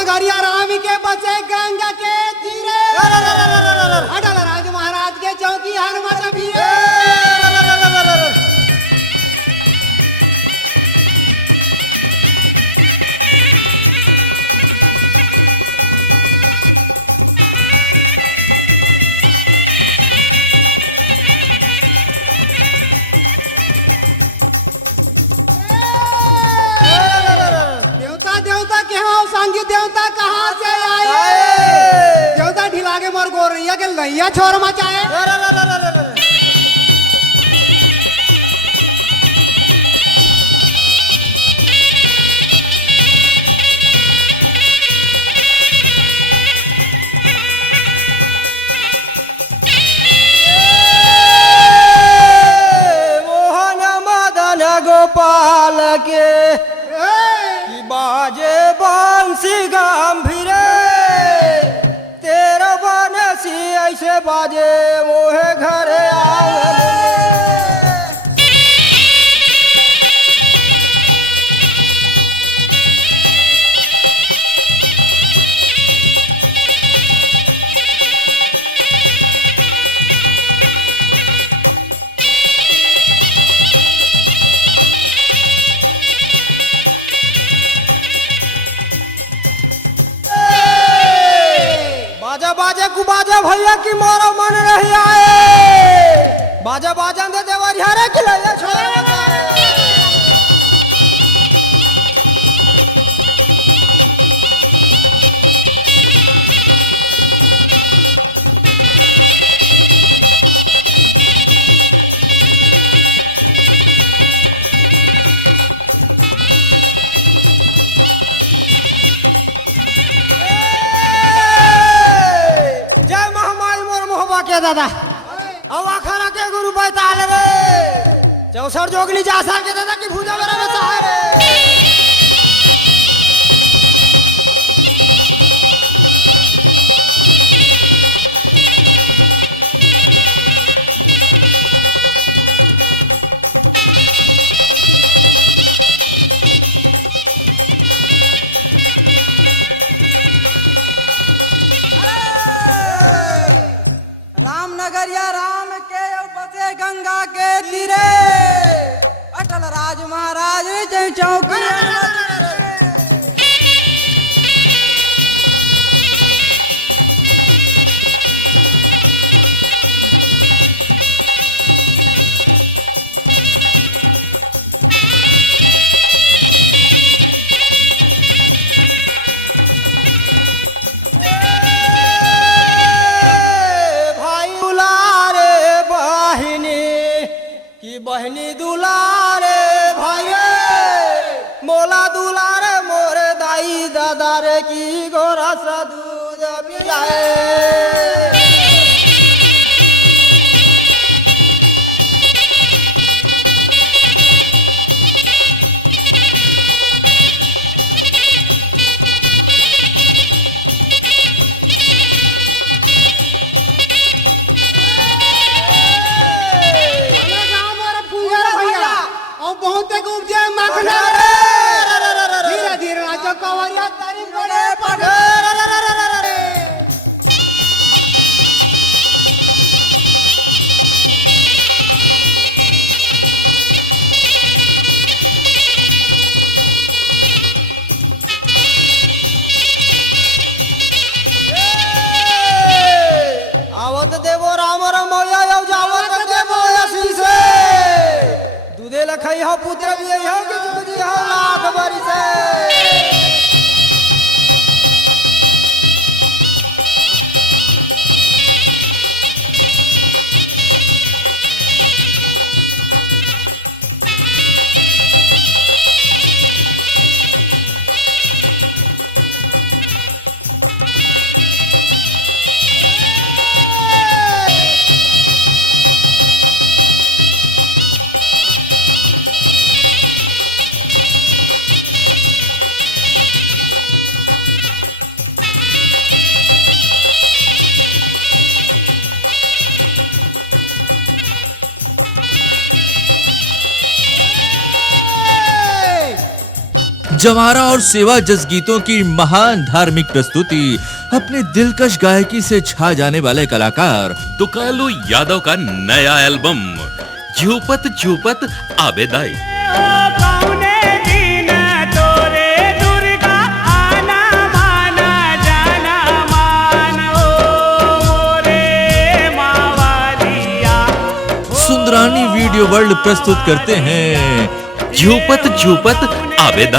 नगरिया राम के बचे गंगा के तीरे अटल राज महाराज के चौकी हनुमत भीरे। देवता के हाँ संगी देवता कहाँ से आए? देवता ढिला के मोर गोरैया के लैया छोर मचाए। मोहन मदन गोपाल के बाजे बंसी गंभीरे तेरा बनसी ऐसे बाजे मोहे घरे आंगन बाजा बाजा कु बाजा भैया की मोरो मन रही आए बाजा बाजा दे देवर हरे की लैया छोरा के दादा अब आखरा के गुरु बैताल रे चौसर जोगली जासा के दादा की भूजा मेरा बचा रे रामनगरिया राम के बसे गंगा के तीरे अटल राज महाराज चौकी बहनी दुलारे भाई मोला दुलारे मोरे दाई दादा रे की गोरा सा दूध पिलाए बहुत उपजे मखना धीरे धीरे नाचो कवरिया तारी पड़े पड़े आवत देवो राम रमैया जावत देवो आशीष दूधे लखई हो पुत्र भी हो कि चुकजी हो लाख बरी से जवारा और सेवा जस गीतों की महान धार्मिक प्रस्तुति, अपने दिलकश गायकी से छा जाने वाले कलाकार तुकालू यादव का नया एल्बम झूपत झूपत आबेदाई। सुंदरानी वीडियो वर्ल्ड प्रस्तुत करते हैं झूपत झूपत आबेदाई।